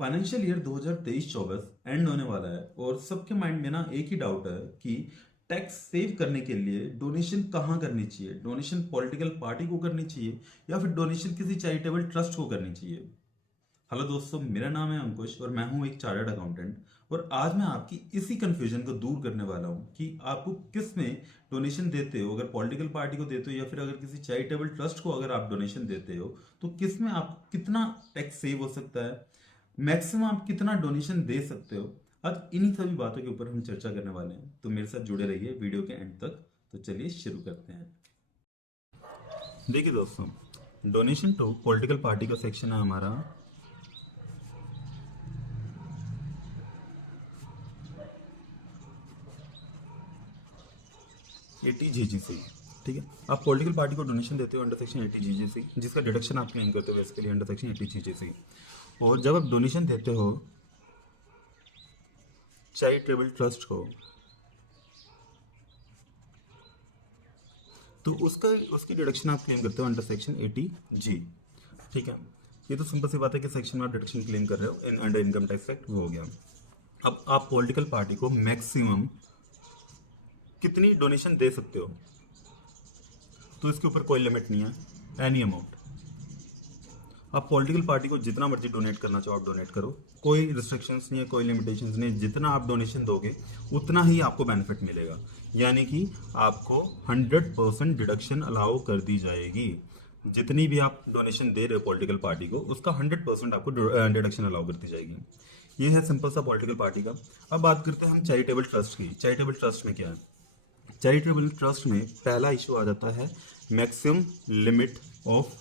Financial year 2023-24 end होने वाला है और सबके माइंड में ना एक ही डाउट है कि टैक्स सेव करने के लिए डोनेशन कहाँ करनी चाहिए। डोनेशन पॉलिटिकल पार्टी को करनी चाहिए या फिर डोनेशन किसी चैरिटेबल ट्रस्ट को करनी चाहिए। हेलो दोस्तों, मेरा नाम है अंकुश और मैं हूं एक चार्टर्ड अकाउंटेंट। और आज मैं आपकी इसी कंफ्यूजन को दूर करने वाला हूं कि आपको किस में डोनेशन देते हो। अगर पॉलिटिकल पार्टी को देते हो या फिर अगर किसी चैरिटेबल ट्रस्ट को अगर आप डोनेशन देते हो तो किस में आप कितना टैक्स सेव हो सकता है, मैक्सिमम आप कितना डोनेशन दे सकते हो। आज इन्हीं सभी बातों के ऊपर हम चर्चा करने वाले हैं, तो मेरे साथ जुड़े रहिए वीडियो के एंड तक। तो चलिए शुरू करते हैं। देखिए दोस्तों, डोनेशन टू पॉलिटिकल पार्टी का सेक्शन है हमारा 80 जीजीसी। ठीक है, आप पॉलिटिकल पार्टी को डोनेशन देते हो अंडर सेक्शन 80 जीजीसी, जिसका डिडक्शन आप क्लेम करते हो बेसिकली अंडर सेक्शन 80 जीजीसी। और जब आप डोनेशन देते हो चैरिटेबल ट्रस्ट को, तो उसका उसकी डिडक्शन आप क्लेम करते हो अंडर सेक्शन 80 जी। ठीक है, ये तो सिंपल सी बात है कि सेक्शन में आप डिडक्शन क्लेम कर रहे हो in under income tax act, वो हो गया। अब आप पॉलिटिकल पार्टी को मैक्सिमम कितनी डोनेशन दे सकते हो, तो इसके ऊपर कोई लिमिट नहीं है, एनी अमाउंट। आप पॉलिटिकल पार्टी को जितना मर्जी डोनेट करना चाहो आप डोनेट करो, कोई रिस्ट्रिक्शंस नहीं है, कोई लिमिटेशंस नहीं है। जितना आप डोनेशन दोगे उतना ही आपको बेनिफिट मिलेगा, यानी कि आपको 100% डिडक्शन अलाउ कर दी जाएगी। जितनी भी आप डोनेशन दे रहे हो पॉलिटिकल पार्टी को, उसका 100% आपको डिडक्शन अलाउ कर दी जाएगी। ये है सिंपल सा पॉलिटिकल पार्टी का। अब बात करते हैं हम चैरिटेबल ट्रस्ट की। चैरिटेबल ट्रस्ट में क्या है? चैरिटेबल ट्रस्ट में पहला इशू आ जाता है मैक्सिमम लिमिट ऑफ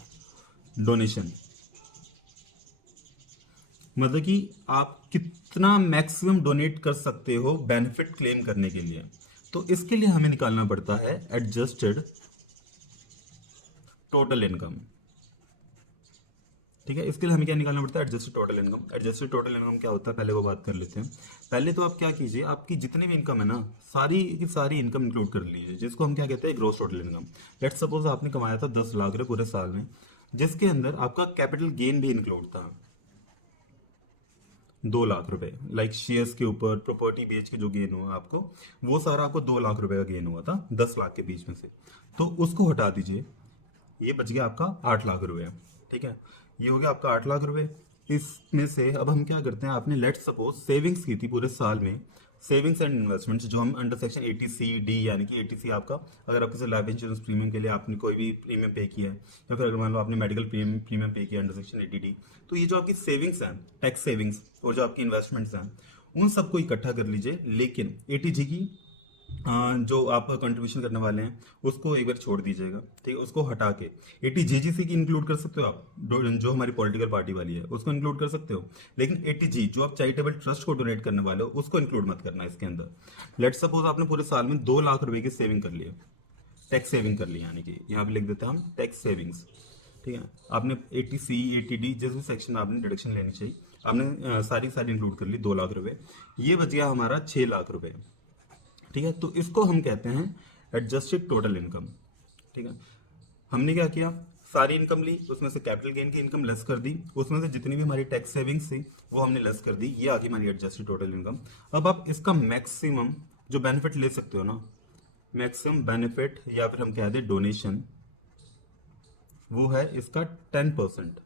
डोनेशन, मतलब कि आप कितना मैक्सिमम डोनेट कर सकते हो बेनिफिट क्लेम करने के लिए। तो इसके लिए हमें निकालना पड़ता है एडजस्टेड टोटल इनकम। ठीक है, इसके लिए हमें क्या निकालना पड़ता है? Adjusted total income. Adjusted total income क्या होता है, पहले वो बात कर लेते हैं। पहले तो आप क्या कीजिए, आपकी जितनी भी इनकम है ना, सारी की सारी इनकम इंक्लूड कर लीजिए, जिसको हम क्या कहते हैं? Gross total income. Let's suppose आपने कमाया था 10 लाख रुपए पूरे साल में, जिसके अंदर आपका कैपिटल गेन भी इंक्लूड था 2 लाख रुपए। लाइक शेयर्स के ऊपर प्रॉपर्टी बेच के जो गेन हुआ आपको, वो सारा आपको 2 लाख रुपए का गेन हुआ था 10 लाख के बीच में से। तो उसको हटा दीजिए, ये बच गया आपका 8 लाख रुपए। ठीक है, ये हो गया आपका 8 लाख रुपए। इसमें से अब हम क्या करते हैं, आपने लेट सपोज सेविंग्स की थी पूरे साल में, सेविंग्स एंड इन्वेस्टमेंट्स जो हम अंडर सेक्शन 80 सी डी, यानी कि 80 सी आपका, अगर आप किसी लाइफ इंश्योरेंस प्रीमियम के लिए आपने कोई भी प्रीमियम पे किया है, या फिर अगर मान लो आपने मेडिकल प्रीमियम पे किया अंडर सेक्शन 80 डी, तो ये जो आपकी सेविंग्स हैं, टैक्स सेविंग्स, और जो आपकी इन्वेस्टमेंट्स हैं, उन सबको इकट्ठा कर लीजिए। लेकिन 80 जी की जो आप कंट्रीब्यूशन करने वाले हैं उसको एक बार छोड़ दीजिएगा। ठीक है, उसको हटा के 80 जेजीसी की इंक्लूड कर सकते हो आप, जो हमारी पॉलिटिकल पार्टी वाली है उसको इंक्लूड कर सकते हो। लेकिन 80 जी जो आप चैरिटेबल ट्रस्ट को डोनेट करने वाले हो उसको इंक्लूड मत करना इसके अंदर। लेट सपोज आपने पूरे साल में 2 लाख रुपए की सेविंग कर ली, टैक्स सेविंग कर ली, यानी कि यहाँ पे लिख देते हैं हम टैक्स सेविंग्स। ठीक है, आपने 80 सी 80 डी जिस भी सेक्शन में आपने डिडक्शन लेनी चाहिए, आपने सारी सारी इंक्लूड कर ली 2 लाख रुपए। ये बच गया हमारा 6 लाख रुपए। ठीक है, तो इसको हम कहते हैं एडजस्टेड टोटल इनकम। ठीक है, हमने क्या किया, सारी इनकम ली, उसमें से कैपिटल गेन की इनकम लेस कर दी, उसमें से जितनी भी हमारी टैक्स सेविंग्स थी वो हमने लेस कर दी, ये आ गई हमारी एडजस्टेड टोटल इनकम। अब आप इसका मैक्सिमम जो बेनिफिट ले सकते हो ना, मैक्सिमम बेनिफिट या फिर हम कह दें डोनेशन, वो है इसका 10%।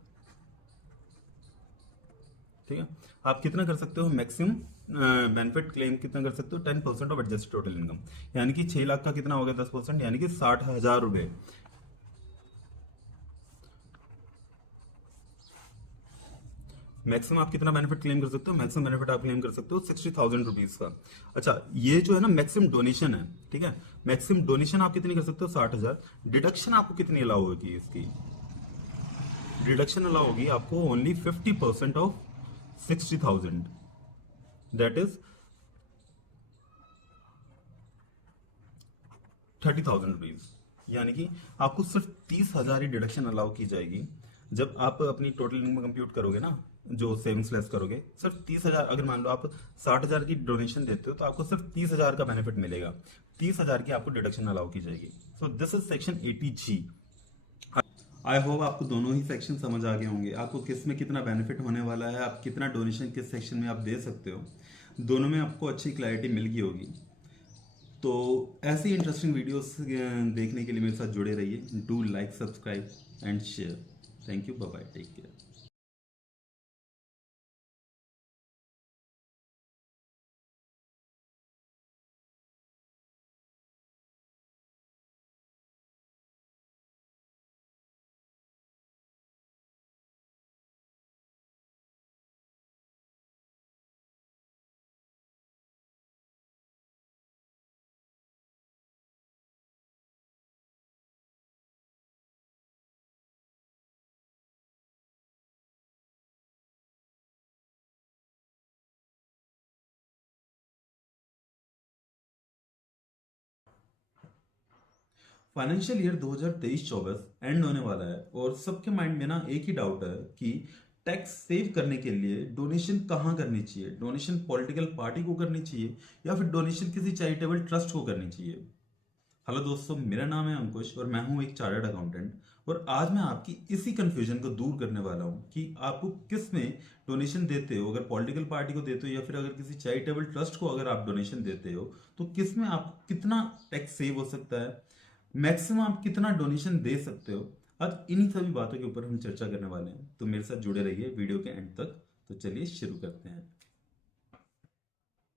ठीक है, आप कितना कर सकते हो मैक्सिमम बेनिफिट क्लेम, कितना कर सकते हो? 10% ऑफ एडजस्ट टोटल इनकम, यानी कि 6 लाख का कितना हो गया 10%, यानी कि 60,000 रुपए। मैक्सिमम आप कितना बेनिफिट क्लेम कर सकते हो? मैक्सिमम बेनिफिट आप क्लेम कर सकते हो 60,000 रुपीज का। अच्छा, ये जो है ना मैक्सिमम डोनेशन है। ठीक है, मैक्सिमम डोनेशन आप कितनी कर सकते हो? 60,000। डिडक्शन आपको कितनी अलाउ होगी? इसकी डिडक्शन अलाउ होगी आपको only 50% of 60,000, that is 30,000 rupees. यानी कि आपको सिर्फ 30,000 ही डिडक्शन अलाउ की जाएगी। जब आप अपनी टोटल इनकम कंप्यूट करोगे ना, जो सेविंग्स लेस करोगे, सिर्फ 30,000, अगर मान लो आप 60,000 की डोनेशन देते हो तो आपको सिर्फ 30,000 का बेनिफिट मिलेगा, 30,000 की आपको डिडक्शन अलाउ की जाएगी। So this is section 80 G. I hope आपको दोनों ही सेक्शन समझ आ गए होंगे, आपको किस में कितना बेनिफिट होने वाला है, आप कितना डोनेशन किस सेक्शन में आप दे सकते हो, दोनों में आपको अच्छी क्लैरिटी मिल गई होगी। तो ऐसी इंटरेस्टिंग वीडियोस देखने के लिए मेरे साथ जुड़े रहिए। Do like, subscribe and share. Thank you, bye bye, take care. Financial year 2023-24 end होने वाला है और सबके माइंड में ना एक ही डाउट है कि टैक्स सेव करने के लिए डोनेशन कहाँ करनी चाहिए, डोनेशन पॉलिटिकल पार्टी को करनी चाहिए या फिर डोनेशन किसी चैरिटेबल ट्रस्ट को करनी चाहिए। हेलो दोस्तों, मेरा नाम है अंकुश और मैं हूं एक चार्टर्ड अकाउंटेंट। और आज मैं आपकी इसी कंफ्यूजन को दूर करने वाला हूं कि आपको किस में डोनेशन देते हो, अगर पॉलिटिकल पार्टी को देते हो या फिर अगर किसी चैरिटेबल ट्रस्ट को अगर आप डोनेशन देते हो, तो किस में आपको कितना टैक्स सेव हो सकता है, मैक्सिमम आप कितना डोनेशन दे सकते हो। आज इन्हीं सभी बातों के ऊपर हम चर्चा करने वाले हैं, तो मेरे साथ जुड़े रहिए वीडियो के एंड तक। तो चलिए शुरू करते हैं।